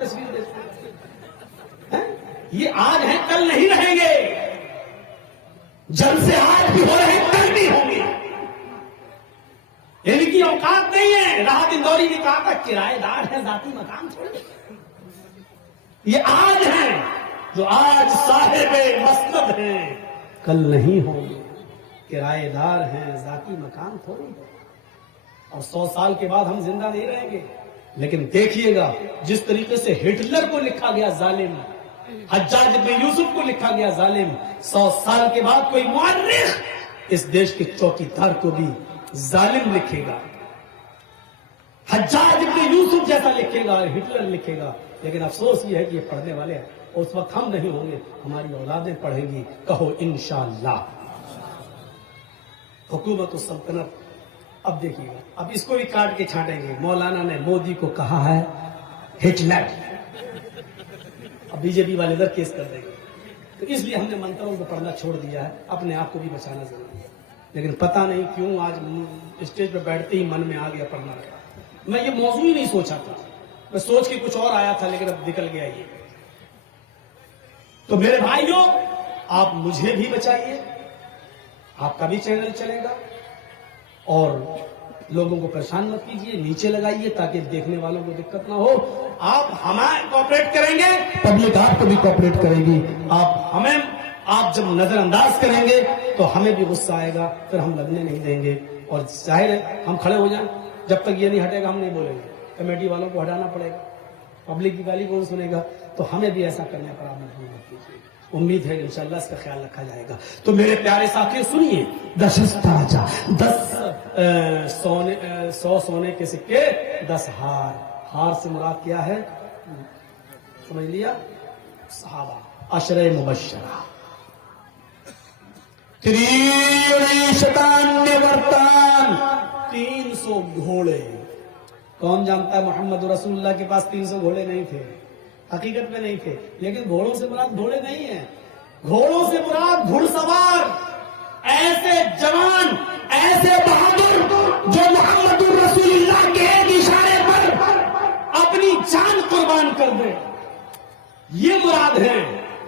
تصویر دیکھتے ہیں؟ یہ آج ہیں کل نہیں رہیں گے، جب سے آج بھی ہو رہے ہیں کل بھی ہوں گے. ان کی اوقات نہیں ہے. راحت اندوری نے کہا تھا کرایہ دار ہے، ذاتی مکان تھوڑے. یہ آج ہیں جو آج صاحب مسند ہیں، کل نہیں ہوں گے. کرایہ دار ہیں، ذاتی مکان تھوڑے. اور 100 سال کے بعد ہم زندہ نہیں رہیں گے. لیکن دیکھیے گا جس طریقے سے ہٹلر کو لکھا گیا ظالم، حجاج بن یوسف کو لکھا گیا ظالم، 100 سال کے بعد کوئی مورخ اس دیش کے چوکیدار کو بھی ظالم لکھے گا. حجاج بن یوسف جیسا لکھے گا اور ہٹلر لکھے گا. لیکن افسوس یہ ہے کہ یہ پڑھنے والے ہیں. اس وقت ہم نہیں ہوں گے، ہماری اولادیں پڑھیں گی. کہو انشاءاللہ. حکومت و سلطنت. اب دیکھیے گا، اب اس کو بھی کاٹ کے چھانٹیں گے. مولانا نے مودی کو کہا ہے ہٹلر. اب بی جے پی والے ادھر کیس کر دیں گے. تو اس لیے ہم نے منتروں کو پڑھنا چھوڑ دیا ہے. اپنے آپ کو بھی بچانا ضروری ہے. لیکن پتہ نہیں کیوں آج اسٹیج پہ بیٹھتے ہی من میں آ گیا پڑھنا. میں یہ موضوع ہی نہیں سوچا تھا، میں سوچ کے کچھ اور آیا تھا، لیکن اب نکل گیا یہ. تو میرے بھائیوں، آپ مجھے بھی بچائیے، آپ کا بھی چینل چلے گا. اور لوگوں کو پریشان مت کیجیے، نیچے لگائیے تاکہ دیکھنے والوں کو دقت نہ ہو. آپ ہمیں کوآپریٹ کریں گے، پبلک آپ کو بھی کوآپریٹ کرے گی. آپ جب نظر انداز کریں گے تو ہمیں بھی غصہ آئے گا، پھر ہم لگنے نہیں دیں گے. اور ظاہر ہے ہم کھڑے ہو جائیں، جب تک یہ نہیں ہٹے گا ہم نہیں بولیں گے. کمیٹی والوں کو ہٹانا پڑے گا، پبلک کی گالی کون سنے گا. تو ہمیں بھی ایسا کرنے پر آپ مجبور مت کیجیے. امید ہے کہ انشاءاللہ اس کا خیال رکھا جائے گا. تو میرے پیارے ساتھیوں سنیے، 100 سونے کے سکے 10 ہار. ہار سے مراد کیا ہے سمجھ لیا؟ صحابہ، عشرہ مبشرہ. 300 گھوڑے. کون جانتا ہے محمد رسول اللہ کے پاس 300 گھوڑے نہیں تھے؟ حقیقت میں نہیں تھے. لیکن گھوڑوں سے مراد گھوڑے نہیں ہیں، گھوڑوں سے مراد گھڑ سوار، ایسے جوان، ایسے بہادر جو محمد رسول اللہ کے ایک اشارے پر اپنی جان قربان کر دے. یہ مراد ہے.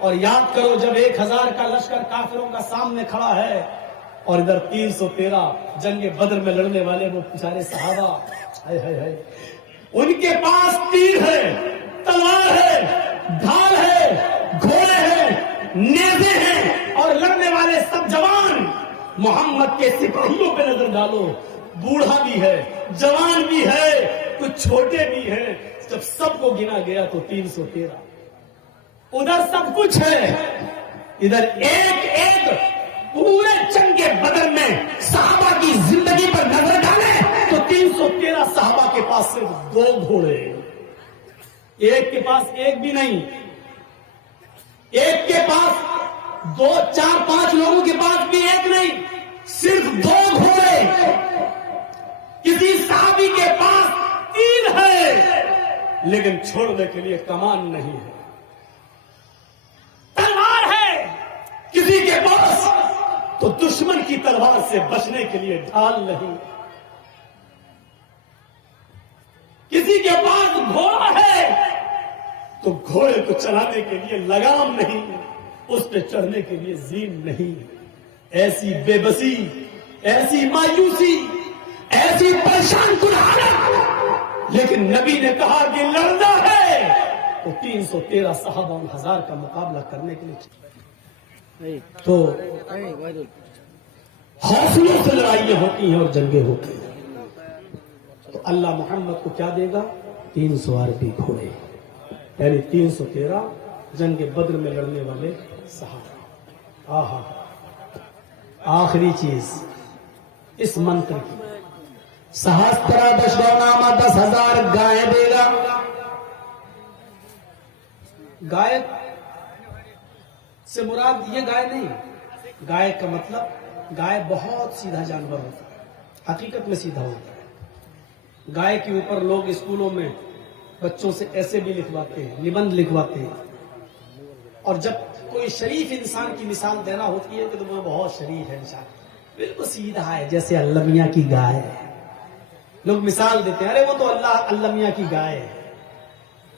اور یاد کرو جب 1000 کا لشکر کافروں کا سامنے کھڑا ہے اور ادھر 313 جنگ بدر میں لڑنے والے وہ بیچارے صحابہ، ان کے پاس تیر ہے، تلوار ہے، ڈھال ہے، گھوڑے ہیں، نیزے ہیں، اور لڑنے والے سب جوان. محمد کے سپاہیوں پہ نظر ڈالو، بوڑھا بھی ہے، جوان بھی ہے، کچھ چھوٹے بھی ہیں. جب سب کو گنا گیا تو 313. ادھر سب کچھ ہے، ادھر ایک پورے جنگ بدر میں صحابہ کی زندگی پر نظر ڈالیں تو 313 صحابہ کے پاس صرف 2 گھوڑے. ایک کے پاس ایک بھی نہیں، ایک کے پاس 2 4 5 لوگوں کے پاس بھی ایک نہیں، صرف 2 گھوڑے. کسی صحابی کے پاس 3 ہے لیکن چھوڑنے کے لیے کمان نہیں ہے، تلوار ہے. کسی کے پاس تو دشمن کی تلوار سے بچنے کے لیے ڈھال نہیں. کسی کے پاس گھوڑا ہے تو گھوڑے کو چلانے کے لیے لگام نہیں، اس پہ چڑھنے کے لیے زین نہیں. ایسی بے بسی، ایسی مایوسی، ایسی پریشان کن حالت. لیکن نبی نے کہا کہ لڑنا ہے تو 313 صحابہ 1000 کا مقابلہ کرنے کے لیے. تو حوصلوں سے لڑائیاں ہوتی ہیں اور جنگیں ہوتی ہیں. تو اللہ محمد کو کیا دے گا؟ 300 عربی گھوڑے، یعنی 313 جنگ بدر میں لڑنے والے صحابہ. آخری چیز اس منتر کی، سہسترا دشنامہ 10,000 گائے دے گا. گائے سے مراد یہ گائے نہیں، گائے کا مطلب گائے بہت سیدھا جانور ہوتا ہے، حقیقت میں سیدھا ہوتا ہے. گائے کے اوپر لوگ اسکولوں میں بچوں سے ایسے بھی لکھواتے ہیں، نبند لکھواتے ہیں. اور جب کوئی شریف انسان کی مثال دینا ہوتی ہے کہ تو وہ بہت شریف ہے انسان، بالکل سیدھا ہے جیسے اللہ میاں کی گائے ہے. لوگ مثال دیتے ہیں ارے وہ تو اللہ میاں کی گائے ہے.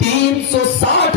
360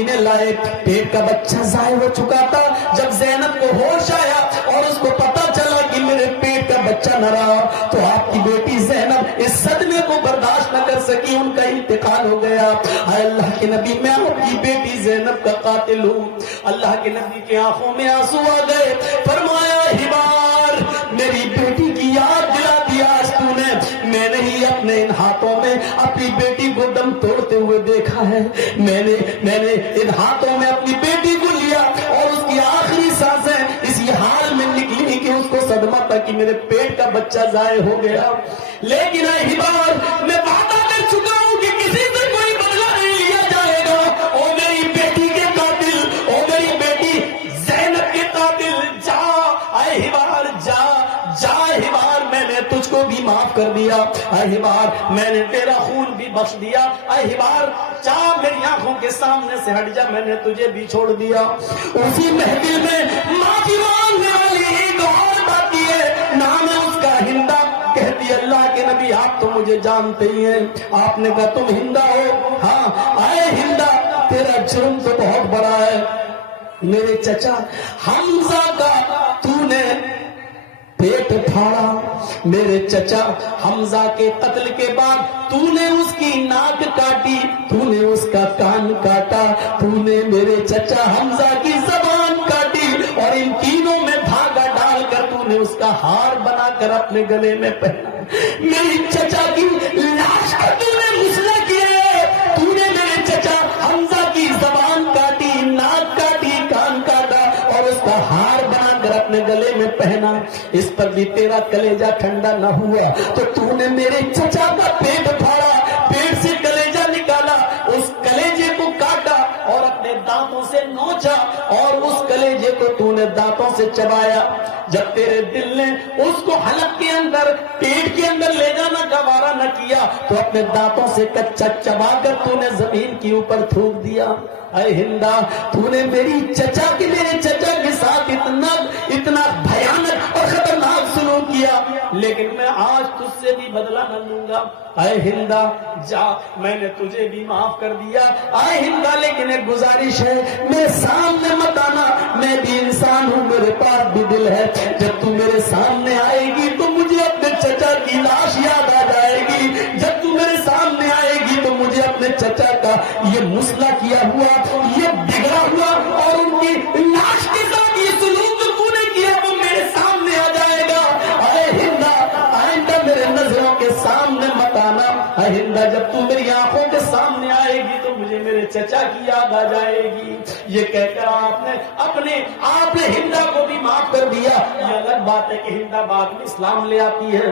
مہینے لائے، پیٹ کا بچہ ضائع ہو چکا تھا. جب زینب کو ہوش آیا اور اس کو پتا چلا کہ میرے پیٹ کا بچہ نہ رہا، تو آپ کی بیٹی زینب اس صدمے کو برداشت نہ کر سکی، ان کا انتقال ہو گیا. اے اللہ کے نبی، میں آپ کی بیٹی زینب کا قاتل ہوں. اللہ کے نبی کی آنکھوں میں آنسو آ گئے. فرمایا ہبار، میری بیٹی کی یاد دلا دیا آج تو نے. میں نے ہی اپنے ان ہاتھوں میں اپنی بیٹی کو دم توڑتے ہوئے دیکھا ہے. میں نے ان ہاتھوں میں اپنی بیٹی کو لیا اور اس کی آخری سانسیں اسی حال میں نکلی کہ اس کو صدمہ تھا کہ میرے پیٹ کا بچہ ضائع ہو گیا. لیکن اے ہبار، میں وعدہ کر چکا ہوں کہ کسی سے کوئی بدلہ نہیں لیا جائے گا. او میری بیٹی کے قاتل، او میری بیٹی زینب کے قاتل، جا اے ہبار، جا جا ہبار، میں نے تجھ کو بھی معاف کر دیا. اے ہبار، میں نے تیرا خون بھی بخش دیا. اے ہبار، جا میری آنکھوں کے سامنے سے ہٹ جا، میں نے تجھے بھی چھوڑ دیا. اسی محفل میں معافی مانگنے والی ایک اور باقی ہے، نام ہے اس کا ہندا. کہتی اللہ کے نبی، آپ تو مجھے جانتے ہی ہیں. آپ نے کہا تم ہندا ہو؟ ہاں. اے ہندا، تیرا جرم تو بہت بڑا ہے. میرے چچا حمزہ کا تو نے پیٹ پھاڑا. میرے چچا حمزہ کے قتل کے بعد تو نے اس کی ناک کاٹی، تو نے اس کا کان کاٹا، تو نے میرے چچا حمزہ کی زبان کاٹی، اور ان تینوں میں دھاگا ڈال کر تو نے اس کا ہار بنا کر اپنے گلے میں پہنا. میری چچا کی لاش کو تو نے مسئلہ کیا. تو نے میرے چچا حمزہ کی زبان کاٹی، ناک کاٹی، کان کاٹا، اور اس کا ہار بنا کر اپنے گلے میں پہنا. اس پر بھی تیرا کلیجہ ٹھنڈا نہ ہوا تو تو نے میرے چچا کا پیٹ پھاڑا، پیٹ سے کلیجہ نکالا، اس کلیجے کو کاٹا اور اپنے دانتوں سے نوچا، اور اس کلیجے کو تو نے دانتوں سے چبایا. جب تیرے دل نے اس کو حلق کے اندر، پیٹ کے اندر لے جانا گوارا نہ کیا تو اپنے دانتوں سے کچا چبا کر تو نے زمین کے اوپر تھوک دیا. اے ہندا، تو نے میری چچا کے، میرے چچا کے ساتھ اتنا بھیانک اور خطرناک سلوک کیا، لیکن میں آج تجھ سے بھی بدلہ نہ لوں گا. اے ہندا، جا، میں نے تجھے بھی معاف کر دیا. اے ہندا، لیکن ایک گزارش ہے، میرے سامنے مت آنا، میں بھی انسان ہوں، میرے پاس بھی دل ہے. جب تو میرے سامنے آئے گی تو مجھے اپنے چچا کی لاش یاد آ جائے گی. جب تو میرے سامنے آئے گی تو مجھے اپنے چچا کا یہ مسئلہ کیا ہوا، یہ بگڑا ہوا، اور ان کی لاش کے ساتھ یہ سلوک جو تو نے کیا وہ میرے سامنے آ جائے گا. اے ہندا، آئندہ میرے نظروں کے سامنے مت آنا. اے ہندا، جب تو میری آنکھوں کے سامنے آئے گی تو مجھے میرے چچا کی یاد آ جائے گی. یہ کہہ کر آپ نے ہندا کو بھی معاف کر دیا. یہ الگ بات ہے کہ ہندا بعد میں اسلام لے آتی ہے.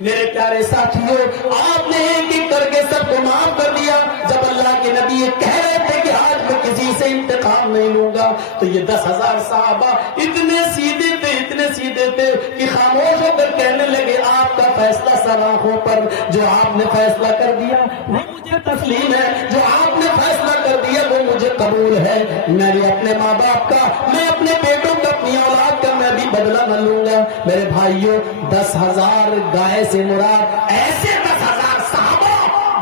میرے پیارے ساتھیوں، آپ نے ایک ایک کر کے سب کو معاف کر دیا. جب اللہ کے نبی یہ کہہ رہے تھے کہ آج میں کسی سے انتقام نہیں لوں گا، تو یہ 10,000 صحابہ اتنے سیدھے تھے کہ خاموش ہو کر کہنے لگے آپ کا فیصلہ سر آنکھوں پر، جو آپ نے فیصلہ کر دیا وہ مجھے تسلیم ہے، جو آپ نے فیصلہ کر دیا وہ مجھے قبول ہے. میں نے اپنے ماں باپ کا، میں اپنے بیٹوں کا، اپنی اولاد کا میں بھی بدلہ نہ لوں گا. میرے بھائیوں، 10,000 گائے سے مراد ایسے 10,000 صحابہ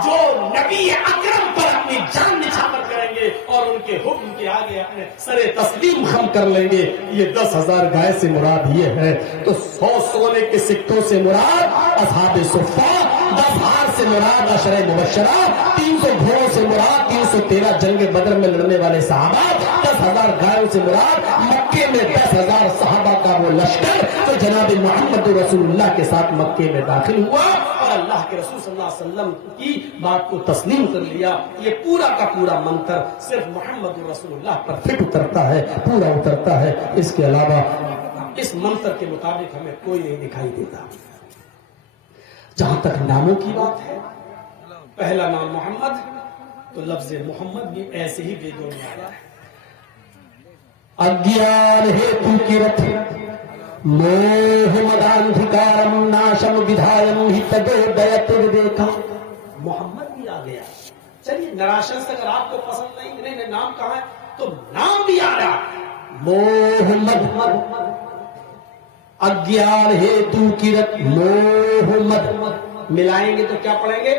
جو نبی اکرم پر اپنی جان نچھاور کریں گے اور ان کے حکم کے آگے اپنے سر تسلیم خم کر لیں گے. یہ 10,000 گائے سے مراد یہ ہے. تو 100 سونے کے سکوں سے مراد اصحاب صفہ، 10 ہار سے مراد عشرہ مبشرہ، 300 گھوڑوں سے مراد 313 جنگ بدر میں لڑنے والے صحابہ، 10,000 گائےوں سے مراد مکے میں 10,000 صحابہ کا وہ لشکر جو جناب محمد رسول اللہ کے ساتھ مکے میں داخل ہوا اور اللہ کے رسول صلی اللہ علیہ وسلم کی بات کو تسلیم کر لیا. یہ پورا کا پورا منتر صرف محمد رسول اللہ پر فٹ اترتا ہے، پورا اترتا ہے. اس کے علاوہ اس منتر کے مطابق ہمیں کوئی نہیں دکھائی دیتا. جہاں تک ناموں کی بات ہے، پہلا نام محمد، تو لفظ محمد بھی ایسے ہی ویدوں میں آیا ہے. اگیان ہیتو کیرت موہ مدانتھکارم ناشم ودھایم ہی تدودیت ودیکا. محمد بھی آ گیا. چلیے نراشن سے اگر آپ کو پسند نہیں نام کہاں ہے تو نام بھی آ رہا. محمد، اگیان ہیتو کیرت موہ مد، ملائیں گے تو کیا پڑھیں گے؟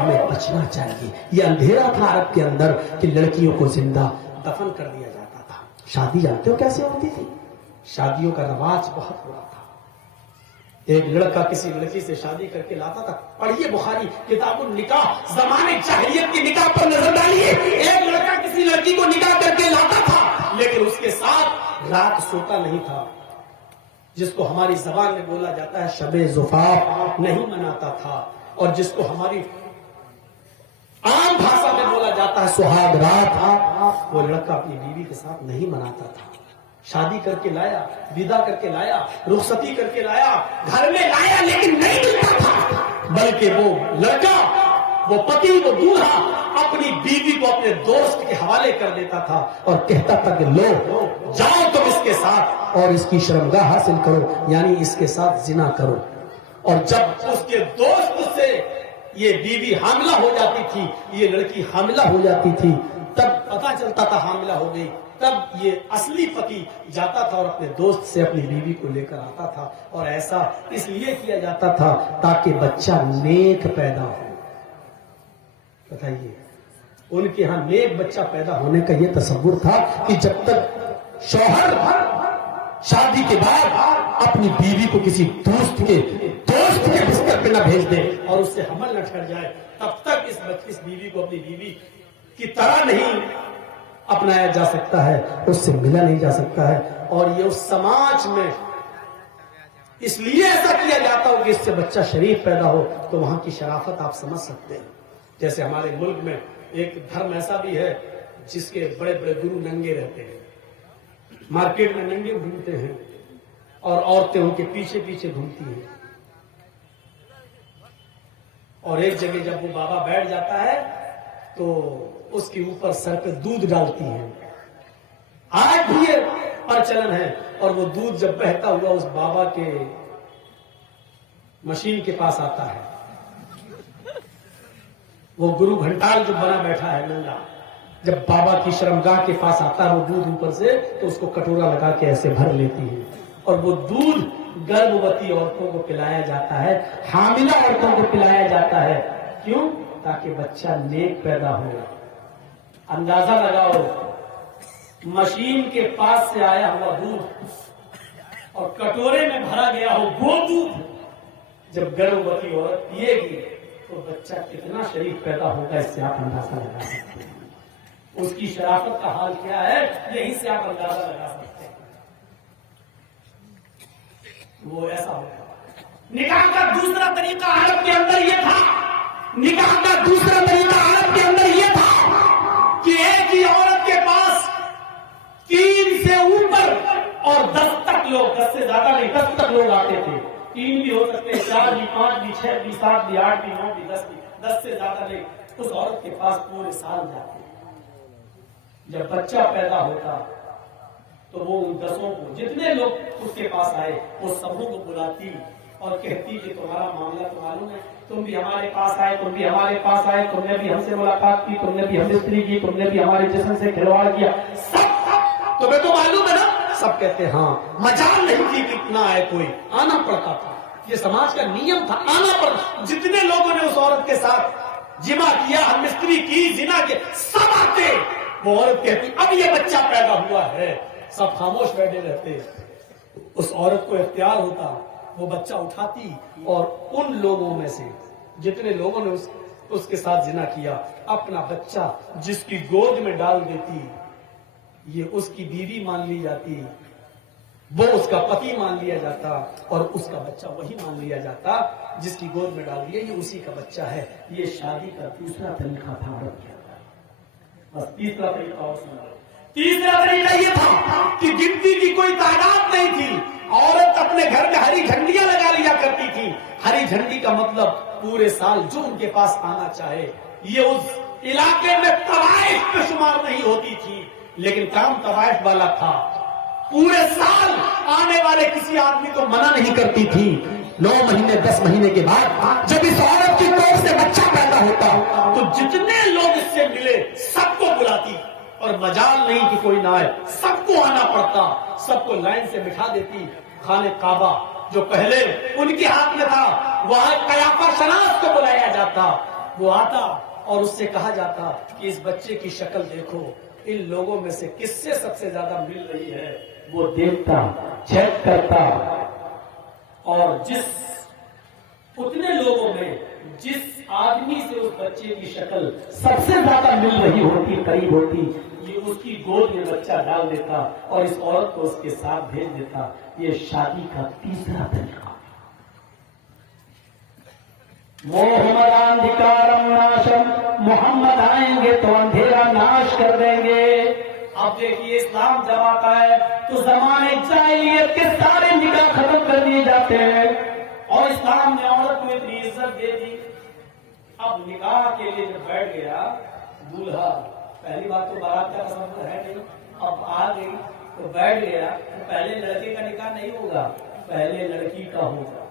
ہمیں بچنا چاہیے۔ یہ اندھیرا تھا عرب کے اندر کہ لڑکیوں کو زندہ دفن کر دیا جاتا تھا۔ شادی جانتے ہو کیسے ہوتی تھی؟ شادیوں کا رواج بہت بڑا تھا۔ ایک لڑکا کسی لڑکی سے شادی کر کے لاتا تھا، پڑھیے بخاری کتاب النکاح، زمانے جاہلیت کی نکاح پر نظر ڈالیے۔ ایک لڑکا کسی لڑکی کو نکاح کر کے لاتا تھا، لیکن اس کے ساتھ رات سوتا نہیں تھا، جس کو ہماری زبان میں بولا جاتا ہے شب زفاف نہیں مناتا تھا، اور جس کو ہماری عام بھاشا میں بولا جاتا ہے سہاگ رات، وہ لڑکا اپنی بیوی کے ساتھ نہیں مناتا تھا۔ شادی کر کے لایا، ودا کر کے لایا، رخصتی کر کے لایا، گھر میں لایا، لیکن نہیں ملتا تھا، بلکہ وہ لڑکا، وہ پتی، وہ دولہا اپنی بیوی کو اپنے دوست کے حوالے کر دیتا تھا اور کہتا تھا کہ لو جاؤ تم اس کے ساتھ اور اس کی شرمگاہ حاصل کرو، یعنی اس کے ساتھ زنا کرو۔ اور جب اس کے دوست سے یہ بیوی حاملہ ہو جاتی تھی، یہ لڑکی حاملہ ہو جاتی تھی، تب پتا چلتا تھا حاملہ ہو گئی، تب یہ اصلی پتی جاتا تھا اور اپنے دوست سے اپنی بیوی کو لے کر آتا تھا، اور ایسا اس لیے کیا جاتا تھا تاکہ بچہ نیک پیدا ہو۔ بتائیے، ان کے ہاں نیک بچہ پیدا ہونے کا یہ تصور تھا کہ جب تک شوہر شادی کے بعد اپنی بیوی کو کسی دوست کے بستر پہ نہ بھیج دے اور اس سے حمل نہ ٹھہر جائے، تب تک اس بیوی کو اپنی بیوی کی طرح نہیں اپنایا جا سکتا ہے، اس سے ملا نہیں جا سکتا ہے۔ اور یہ اس سماج میں اس لیے ایسا کیا جاتا ہو کہ اس سے بچہ شریف پیدا ہو، تو وہاں کی شرافت آپ سمجھ سکتے ہیں۔ جیسے ہمارے ملک میں ایک دھرم ایسا بھی ہے جس کے بڑے بڑے گرو ننگے رہتے ہیں، مارکیٹ میں ننگے گھومتے ہیں اور عورتیں ان کے پیچھے پیچھے گھومتی ہیں، اور ایک جگہ جب وہ بابا بیٹھ جاتا ہے تو اس کے اوپر سر پہ دودھ ڈالتی ہیں۔ آج بھی یہ پرچلن ہے، اور وہ دودھ جب بہتا ہوا اس بابا کے مشین کے پاس آتا ہے، وہ گرو گھنٹال جو بنا بیٹھا ہے ننگا، جب بابا کی شرمگاہ کے پاس آتا ہے وہ دودھ اوپر سے، تو اس کو کٹورا لگا کے ایسے بھر لیتی ہے، اور وہ دودھ گربھوتی عورتوں کو پلایا جاتا ہے، حاملہ عورتوں کو پلایا جاتا ہے۔ کیوں؟ تاکہ بچہ نیک پیدا ہو۔ اندازہ لگاؤ، مشین کے پاس سے آیا ہوا دودھ اور کٹورے میں بھرا گیا ہو وہ دودھ جب گربھوتی عورت پیے گی تو بچہ کتنا شریف پیدا ہوگا، اس سے آپ اندازہ لگا سکتے ہیں۔ اس کی شرافت کا حال کیا ہے، یہیں سے آپ اندازہ لگا سکتے ہیں۔ وہ ایسا ہوگا۔ نکاح کا دوسرا طریقہ عرب کے اندر یہ تھا، نکاح کا دوسرا طریقہ عرب کے اندر یہ تھا کہ ایک ہی عورت کے پاس 3 سے اوپر اور 10 تک لوگ، 10 سے زیادہ نہیں، 10 تک لوگ آتے تھے۔ 3 بھی ہو سکتے ہیں، 4 بھی، 5 بھی، 6 بھی، 7 بھی، 8 بھی، 9 بھی، 10 بھی، 10 سے زیادہ نہیں اس عورت کے پاس پورے سال جاتے۔ جب بچہ پیدا ہوتا تو وہ ان 10 کو، جتنے لوگ اس کے پاس آئے، وہ سبوں کو بلاتی اور کہتی کہ تمہارا معاملہ تو معلوم ہے، تم بھی ہمارے پاس آئے، تم بھی ہمارے پاس آئے، تم نے بھی ہم سے ملاقات کی، تم نے بھی ہم سے استری کی، تم نے بھی ہمارے جسم سے کھلواڑ کیا، سب تمہیں تو معلوم ہے نا۔ سب کہتے ہاں، مجال نہیں تھی کہ اتنا آئے، کوئی آنا پڑتا تھا، یہ سماج کا نیم تھا، آنا پڑتا۔ جتنے لوگوں نے اس عورت کے ساتھ جمع کیا، ہم استری کی، زنا کے، سب آتے۔ وہ عورت کہتی اب یہ بچہ پیدا ہوا ہے، سب خاموش بیٹھے رہتے۔ اس عورت کو اختیار ہوتا، وہ بچہ اٹھاتی اور ان لوگوں میں سے جتنے لوگوں نے اس کے ساتھ زنا کیا، اپنا بچہ جس کی گود میں ڈال دیتی، یہ اس کی بیوی مان لی جاتی، وہ اس کا پتی مان لیا جاتا، اور اس کا بچہ وہی مان لیا جاتا جس کی گود میں ڈال دیا یہ اسی کا بچہ ہے۔ یہ شادی کا دوسرا طریقہ تھا عرب کے اندر۔ بس تیسرا طریقہ اور سنا۔ تیسرا طریقہ یہ تھا کہ گنتی کی کوئی تعداد نہیں تھی، عورت اپنے گھر میں ہری جھنڈیاں لگا لیا کرتی تھی۔ ہری جھنڈی کا مطلب پورے سال جو ان کے پاس آنا چاہے، یہ اس علاقے میں طوائف میں شمار نہیں ہوتی تھی، لیکن کام طوائف والا تھا۔ پورے سال آنے والے کسی آدمی کو منع نہیں کرتی تھی۔ 9 مہینے 10 مہینے کے بعد جب اس عورت کی کوکھ سے بچہ پیدا ہوتا تو جتنے لوگ اس سے ملے سب کو بلاتی، اور مجال نہیں کہ کوئی نہ آئے، سب کو آنا پڑتا، سب کو لائن سے بٹھا دیتی۔ خانہ کعبہ جو پہلے ان کے ہاتھ میں تھا، وہاں قیافہ شناس کو بلایا جاتا، وہ آتا اور اس سے کہا جاتا کہ اس بچے کی شکل دیکھو، ان لوگوں میں سے کس سے سب سے زیادہ مل رہی ہے۔ وہ دیکھتا، چیک کرتا، اور اتنے لوگوں میں جس آدمی سے اس بچے کی شکل سب سے زیادہ مل رہی ہوتی، قریب ہوتی، یہ اس کی گود میں بچہ ڈال دیتا اور اس عورت کو اس کے ساتھ بھیج دیتا۔ یہ شادی کا تیسرا طریقہ۔ محمد اندھکارم ناشم، محمد آئیں گے تو اندھیرا ناش کر دیں گے۔ اب دیکھیے اسلام جب آتا ہے تو زمانے جاہلیت کے سارے نکاح ختم کر دیے جاتے ہیں، اور اسلام نے عورت کو اتنی عزت دے دی۔ اب نکاح کے لیے جب بیٹھ گیا دولہا، پہلی بات تو بارات کا تصور ہے نہیں، اب آ گئی تو بیٹھ گیا، تو پہلے لڑکے کا نکاح نہیں ہوگا، پہلے لڑکی کا ہوگا۔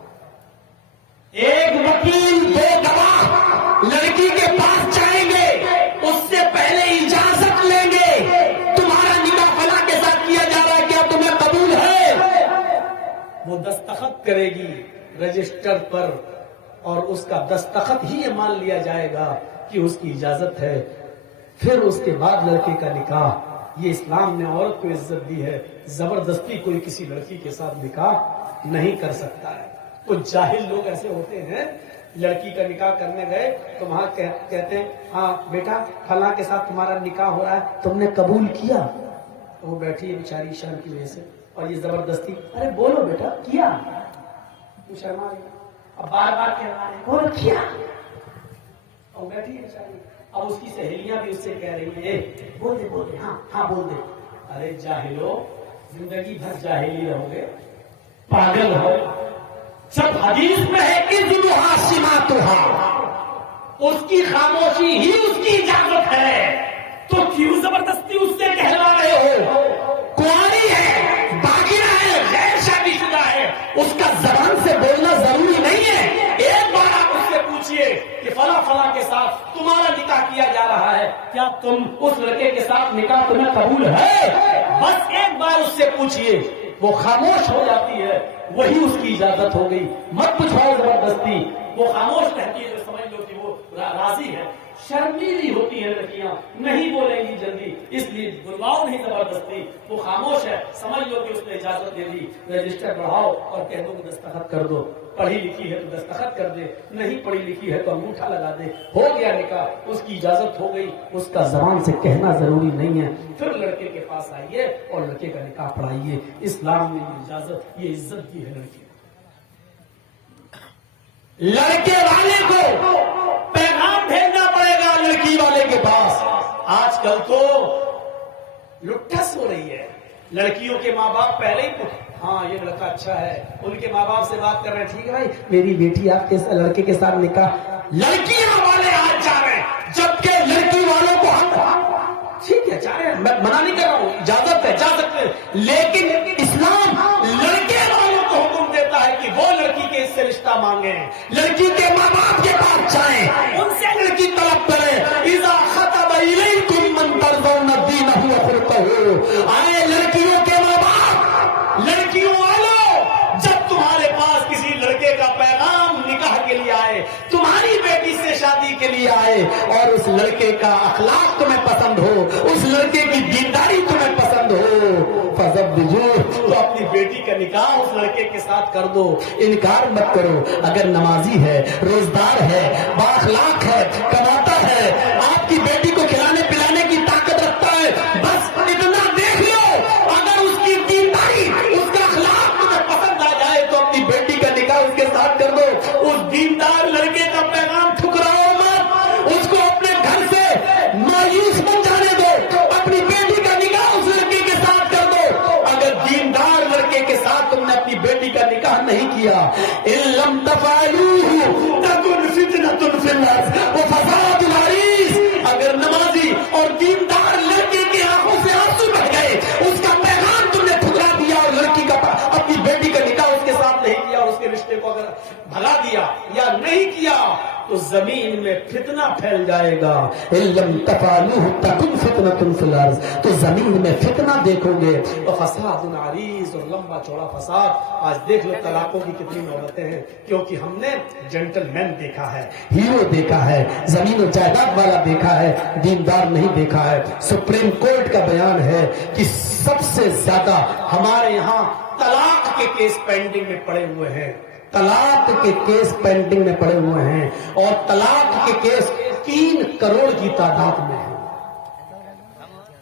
ایک وکیل، دو گواہ لڑکی کے پاس جائیں گے، اس سے پہلے اجازت لیں گے، تمہارا نکاح فلاں کے ساتھ کیا جا رہا ہے، کیا تمہیں قبول ہے؟ وہ دستخط کرے گی رجسٹر پر، اور اس کا دستخط ہی یہ مان لیا جائے گا کہ اس کی اجازت ہے۔ پھر اس کے بعد لڑکے کا نکاح۔ یہ اسلام نے عورت کو عزت دی ہے، زبردستی کوئی کسی لڑکی کے ساتھ نکاح نہیں کر سکتا ہے۔ کچھ جاہل لوگ ایسے ہوتے ہیں، لڑکی کا نکاح کرنے گئے تو وہاں کہتے ہیں ہاں بیٹا فلاں کے ساتھ تمہارا نکاح ہو رہا ہے، تم نے قبول کیا؟ وہ بیٹھی ہے بیچاری شرم کی وجہ سے، اور یہ زبردستی، ارے بولو بیٹا کیا؟ وہ شرما رہی، اب بار بار کہہ رہا ہے بولو کیا، اور بیٹھی ہے بیچاری۔ اب اس کی سہیلیاں بھی اس سے کہہ رہی ہیں بول دے بول دے، ہاں ہاں بول دے۔ ارے جاہلو، زندگی بھر جاہلی رہو گے، پاگل ہو۔ جب حدیث میں ہے کہ ذلھا سماتھا، اس کی خاموشی ہی اس کی اجازت ہے، تو کیوں زبردستی اس سے کہلا رہے ہو؟ کنواری ہے، باقیہ ہے، غیر شادی شدہ ہے، اس کا زبان سے بولنا ضروری نہیں ہے۔ ایک بار آپ اس سے پوچھئے کہ فلاں فلاں کے ساتھ تمہارا نکاح کیا جا رہا ہے، کیا تم اس لڑکے کے ساتھ نکاح تمہیں قبول ہے؟ بس ایک بار اس سے پوچھئے، وہ خاموش ہو جاتی ہے، وہی اس کی اجازت ہو گئی۔ مت پوچھاؤ زبردستی، وہ خاموش رہتی ہے تو سمجھ لو کہ وہ راضی ہے۔ شرمیلی ہوتی ہے لڑکیاں، نہیں بولیں گی جلدی، اس لیے بلواؤ نہیں زبردستی، وہ خاموش ہے، سمجھ لو کہ اس نے اجازت دے دی، رجسٹر بڑھاؤ اور کہہ دو کہ دستخط کر دو۔ پڑھی لکھی ہے تو دستخط کر دے، نہیں پڑھی لکھی ہے تو انگوٹھا لگا دے، ہو گیا نکاح، اس کی اجازت ہو گئی، اس کا زبان سے کہنا ضروری نہیں ہے۔ پھر لڑکے کے پاس آئیے اور لڑکے کا نکاح پڑھائیے۔ اسلام نے یہ اجازت، یہ عزت دی ہے لڑکی کو۔ لڑکے والے کو پیغام بھیجنا پڑے گا لڑکی والے کے پاس۔ آج کل تو لٹس ہو رہی ہے، لڑکیوں کے ماں باپ پہلے ہی ہاں یہ لڑکا اچھا ہے، ان کے ماں باپ سے بات کر رہے ہیں، ٹھیک ہے بھائی میری بیٹی آپ کے لڑکے کے ساتھ نکاح۔ لڑکیاں والے آج جا رہے ہیں، جبکہ لڑکی والوں کو ہم ٹھیک ہے جا رہے ہیں، میں منع نہیں کر رہا ہوں، اجازت ہے جا سکتے ہیں، لیکن اسلام لڑکے والوں کو حکم دیتا ہے کہ وہ لڑکی کے اس سے رشتہ مانگیں، لڑکی کے ماں باپ کے پاس جائیں، ان سے لڑکی طلب کریں۔ اذا خطب الیکم من ترضون دینہ وخلقہ، آئے لڑکیوں کے ماں باپ، لڑکیوں والوں، جب تمہارے پاس کسی لڑکے کا پیغام نکاح کے لیے آئے، تمہاری بیٹی سے شادی کے لیے آئے، اور اس لڑکے کا اخلاق تمہیں پسند ہو، اس لڑکے کی دینداری تمہیں پسند ہو، فزوجوہ، تو اپنی بیٹی کا نکاح اس لڑکے کے ساتھ کر دو، انکار مت کرو۔ اگر نمازی ہے، روزدار ہے، بااخلاق ہے، کماتا ہے، آپ کی بیٹی کو کھلانے پلانے کی طاقت رکھتا ہے، بس اتنا دیکھ لو، اگر اس کی دینداری، اس کا اخلاق تمہیں پسند آ جائے تو اپنی بیٹی کا نکاح اس کے ساتھ کر دو۔ اس دیندار لڑکے کا پیغام ٹھکراؤ مت، اس کو اپنے گھر سے مایوس مت جانے دو، اپنی بیٹی کا نکاح اس لڑکے کے ساتھ کر دو۔ اگر دیندار لڑکے کے ساتھ تم نے اپنی بیٹی کا نکاح نہیں کیا، ان لم تفعلوه تکن فتنة فی الارض وفساد عریض، اگر نمازی اور دیندار لڑکے کی آنکھوں سے آنسو بہ گئے، اس کا پیغام تم نے ٹھکرا دیا اور لڑکی کا اپنی بیٹی کا نکاح اس کے ساتھ نہیں کیا، اس کے رشتے کو اگر بھلا دیا یا نہیں کیا، تو زمین میں فتنہ پھیل جائے گا. لم تفعلوه تکن فتنة فی الارض, تو زمین میں فتنہ دیکھو گے, فساد عریض, اور لمبا چوڑا فساد. آج دیکھ لو طلاقوں کی کتنی نوبتیں ہیں, کیونکہ ہم نے جنٹل مین دیکھا ہے, ہیرو دیکھا ہے, زمین و جائیداد والا دیکھا ہے, دیندار نہیں دیکھا ہے. سپریم کورٹ کا بیان ہے کہ سب سے زیادہ ہمارے یہاں طلاق کے کیس پینڈنگ میں پڑے ہوئے ہیں, طلاق کے کیس پینڈنگ میں پڑے ہوئے ہیں, اور طلاق کے کیس 3 کروڑ کی تعداد میں ہیں.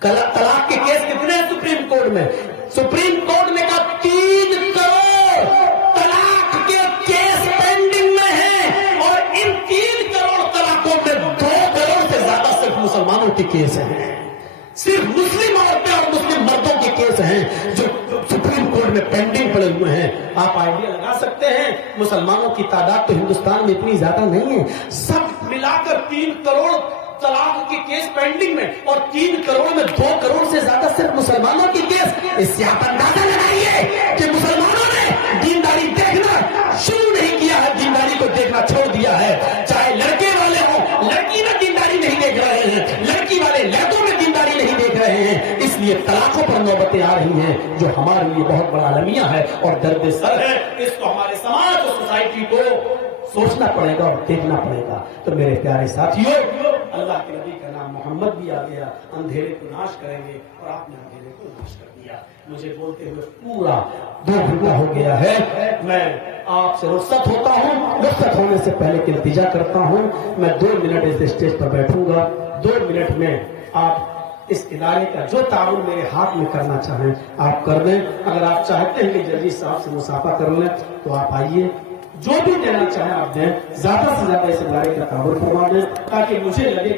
طلاق کے کیس کتنے ہیں سپریم کورٹ میں؟ سپریم کورٹ نے کہا 3 کروڑ طلاق کے کیس پینڈنگ میں ہیں, اور ان 3 کروڑ طلاقوں میں 2 کروڑ سے زیادہ صرف مسلمانوں کے کیس ہیں, صرف مسلم عورتیں اور مسلم مردوں کے کیس ہیں جو سپریم کورٹ میں پینڈنگ پڑے ہوئے ہیں. آپ آئیڈیا لگا سکتے ہیں, مسلمانوں کی تعداد تو ہندوستان میں اتنی زیادہ نہیں ہے, سب ملا کر 3 کروڑ طلاق کے کیس پینڈنگ میں, اور 3 کروڑ میں 2 کروڑ سے زیادہ صرف مسلمانوں کے کیس. اس سے آپ اندازہ لگائیے کہ مسلمانوں نے دینداری دیکھنا شروع نہیں کیا ہے, دینداری کو دیکھنا چھوڑ دیا ہے. چاہے لڑکے والے ہوں, لڑکی میں دینداری نہیں دیکھ رہے ہیں, لڑکی والے لڑکوں میں دینداری نہیں دیکھ رہے ہیں. اس لیے طلاقوں پر نوبتیں آ رہی ہیں جو ہمارے لیے بہت بڑا المیہ ہے اور درد سر ہے. اس کو ہمارے سماج اور سوسائٹی کو سوچنا پڑے گا اور دیکھنا پڑے گا. تو میرے پیارے ساتھیوں, اللہ کے نبی کا نام محمد بھی آ گیا, اندھیرے کو ناش کریں گے, اور آپ نے اندھیرے کو ناش کر دیا. مجھے بولتے ہوئے پورا 2 گھنٹہ ہو گیا ہے. میں آپ سے رخصت ہوتا ہوں. رخصت ہونے سے پہلے ایک التجا کرتا ہوں, میں 2 منٹ اس اسٹیج پر بیٹھوں گا. 2 منٹ میں آپ اس ادارے کا جو تعاون میرے ہاتھ میں کرنا چاہیں آپ کر دیں. اگر آپ چاہتے ہیں کہ ججی صاحب سے مصافحہ کر لیں تو آپ آئیے, جو بھی دینا چاہیں آپ دیں. زیادہ سے زیادہ اس ادارے کا تعاون فرما دیں تاکہ مجھے لگے